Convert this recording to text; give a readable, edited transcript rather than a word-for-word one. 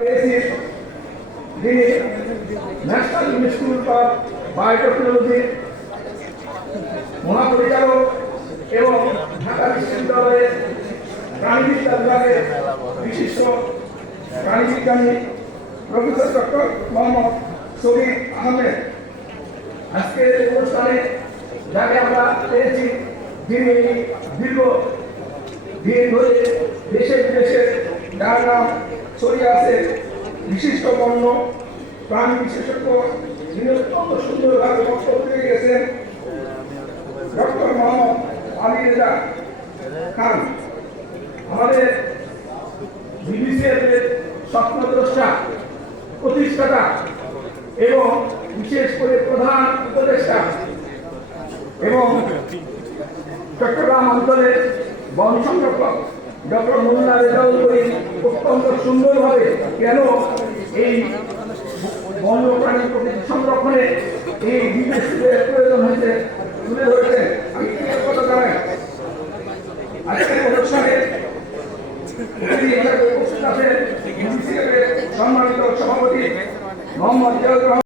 পেয়েছি যিনি national institute of biotechnology মহাপরিচালক এবং ঢাকা বিশ্ববিদ্যালয়ের প্রাণীবিদ্যা বিভাগের বিশিষ্ট প্রাণীবিজ্ঞানী প্রফেসর ডক্টর মোহাম্মদ শরীফ আহমেদ। আজকের এই অনুষ্ঠানে যাকে আমরা পেয়েছি, যিনি দীর্ঘ দিন ধরে দেশে বিদেশে যার নাম ছড়িয়ে আছে, বিশিষ্ট বন্য প্রাণী বিশেষজ্ঞ, যিনি অত্যন্ত সুন্দরভাবে বক্তব্য দিয়ে গেছেন, ডক্টর মোহাম্মদ আলী রেজা খান। আমাদের বিবিসিএর স্বপ্নদ্রষ্টা, প্রতিষ্ঠাতা এবং বিশেষ করে প্রধান উপদেষ্টা এবং চট্টগ্রাম অঞ্চলের বন সংরক্ষক ডক্টর মোল্লা রেজাউল করিম অত্যন্ত সুন্দরভাবে কেন এই বন্যপ্রাণী প্রকৃতি সংরক্ষণে এই বিদেশিদের প্রয়োজন হয়েছে তুলে ধরেছেন। আমি কথা জানাই আজকের অনুষ্ঠানে উপস্থিত আছেন সম্মানিত সভাপতি মোহাম্মদ জিয়াউর রহমান।